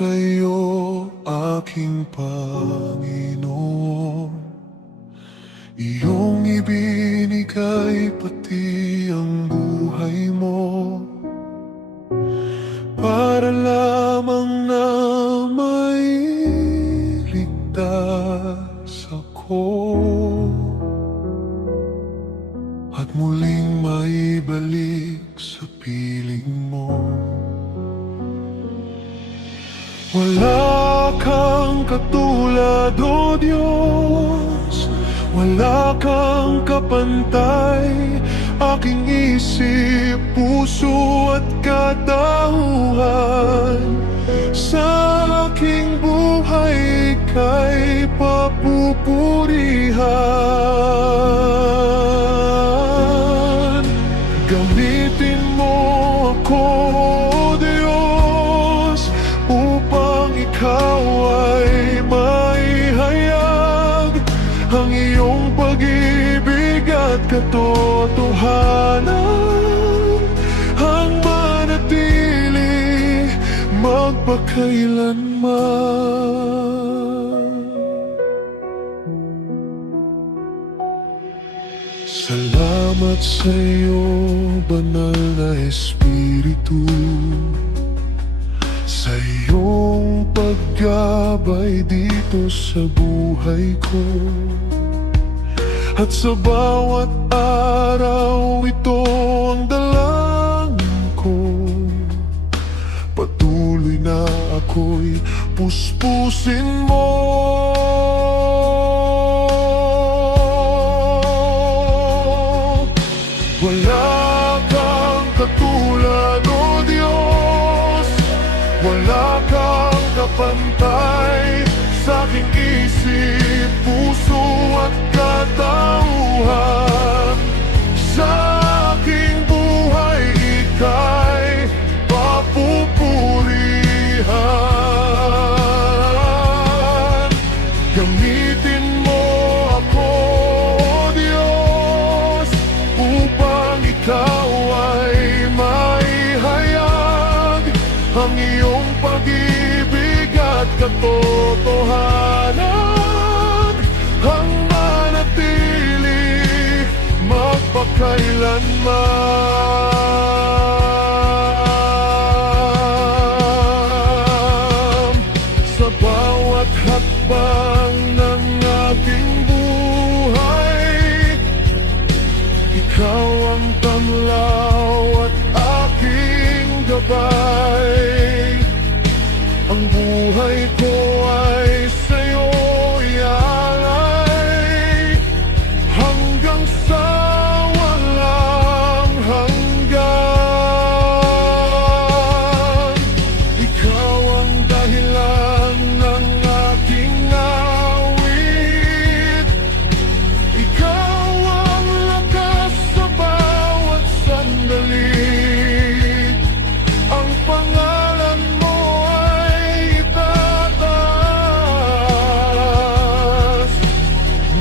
sa'yo, aking Panginoon. Iyong ibinigay pati ang buhay mo, para lamang na may ligtas ako at muling maibalik sa piling mo. Wala kang katulad, O Diyos, wala kang kapantay. Aking isip, puso at katauhan, sa aking buhay ika'y papupurihan. Gamitin mo ako, O Diyos, upang ikaw ay maihayag ang iyong pag-ibig at katotohanan, ang manatili magpakailanman. Salamat sa iyo, banal na Espiritu, sa iyong paggabay dito sa buhay ko. At sa bawat araw ito ang dalangin ko, patuloy na ako'y puspusin mo. Wala kang katulad, O Diyos, wala kang kapantay. Sa aking isip, puso at katauhan, sa aking buhay ika'y papupurihan. Gamitin mo ako, O Diyos, upang ikaw ay maihayag ang iyong pag-ibig at katotohanan, ang manatili magpakailanman. Sa bawat hakbang ng aking buhay, ikaw ang tanglaw at aking gabay. Ang buhay ko ay sa'yo ialay, hanggang sa walang hanggan. Ikaw ang dahilan ng aking awit, ikaw ang lakas sa bawat sandali. Ang pangalan mo ay itataas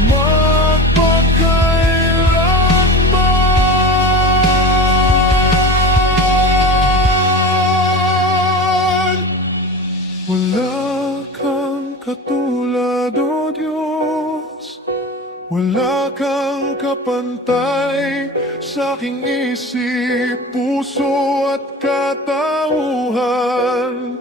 magpakailanman. Wala kang katulad, O Diyos, wala kang kapantay. Sa aking isip, puso at katauhan,